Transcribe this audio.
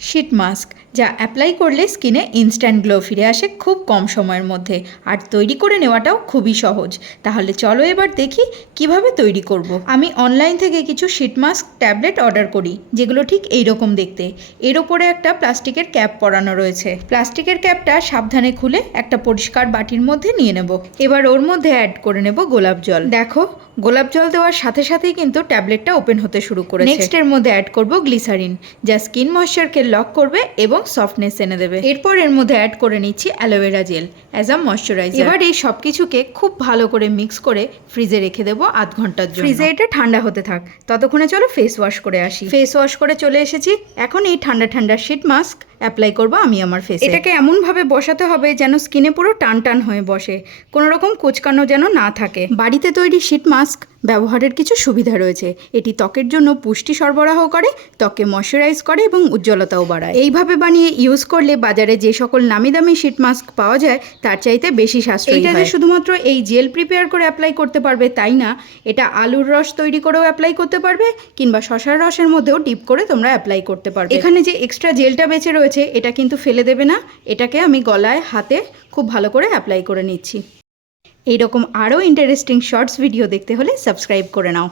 Sheet mask, যা apply করলে স্কিনে ইনস্ট্যান্ট গ্লো ফিরে আসে খুব কম সময়ের মধ্যে, আর তৈরি করে নেওয়াটাও খুবই সহজ। তাহলে চলো এবার দেখি কিভাবে তৈরি করব। আমি অনলাইন থেকে কিছু শীট মাস্ক ট্যাবলেট অর্ডার করি, যেগুলো ঠিক এইরকম দেখতে। এর ওপরে একটা প্লাস্টিকের ক্যাপ পরানো রয়েছে। প্লাস্টিকের ক্যাপটা সাবধানে খুলে একটা পরিষ্কার বাটির মধ্যে নিয়ে নেব। এবার ওর মধ্যে অ্যাড করে নেব গোলাপ জল। দেখো, গোলাপ জল দেওয়ার সাথে সাথেই কিন্তু ট্যাবলেটটা ওপেন হতে শুরু করেছে। নেক্সট এর মধ্যে অ্যাড করব গ্লিসারিন, যা স্কিন ময়েশ্চারকে লক করবে এবং সফটনেস এনে দেবে। এরপর এর মধ্যে অ্যাড করে নিচ্ছি aloe vera gel as a moisturiser. এবার এই সব কিছুকে খুব ভালো করে মিক্স করে ফ্রিজে রেখে দেবো আধ ঘন্টার জন্য। ফ্রিজে এটা ঠান্ডা হতে থাক, ততক্ষণে চলো ফেস ওয়াশ করে আসি। ফেস ওয়াশ করে চলে এসেছি। এখন এই ঠান্ডা ঠান্ডা শীট মাস্ক অ্যাপ্লাই করবো আমি আমার ফেসে। এটাকে এমনভাবে বসাতে হবে যেন স্কিনে পুরো টান টান হয়ে বসে, কোনো রকম কোঁচকানো যেন না থাকে। বাড়িতে তৈরি শীট মাস্ক ব্যবহারের কিছু সুবিধা রয়েছে। এটি ত্বকের জন্য পুষ্টি সরবরাহ করে, ত্বকে ময়শ্চারাইজ করে এবং উজ্জ্বলতাও বাড়ায়। এইভাবে বানিয়ে ইউজ করলে বাজারে যে সকল নামি দামি শীট মাস্ক পাওয়া যায় তার চাইতে বেশি সাশ্রয়ী। এটা যে শুধুমাত্র এই জেল প্রিপেয়ার করে অ্যাপ্লাই করতে পারবে তাই না, এটা আলুর রস তৈরি করেও অ্যাপ্লাই করতে পারবে, কিংবা শসার রসের মধ্যেও ডিপ করে তোমরা অ্যাপ্লাই করতে পারবে। এখানে যে এক্সট্রা জেলটা বেঁচে রয়েছে এটা কিন্তু ফেলে দেবে না। এটাকে আমি গলায় হাতে খুব ভালো করে অ্যাপ্লাই করে নিচ্ছি। এইরকম আরও ইন্টারেস্টিং শর্টস ভিডিও দেখতে হলে সাবস্ক্রাইব করে নাও।